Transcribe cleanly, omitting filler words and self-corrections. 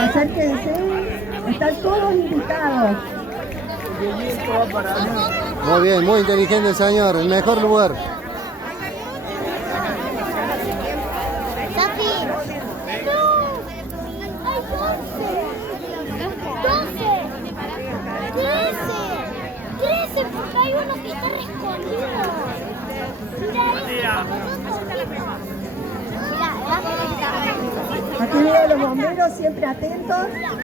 Acérquense, están todos invitados. Muy bien, muy inteligente señor, el mejor lugar. Porque hay uno que está escondido. Mira, Aquí vienen los bomberos siempre atentos.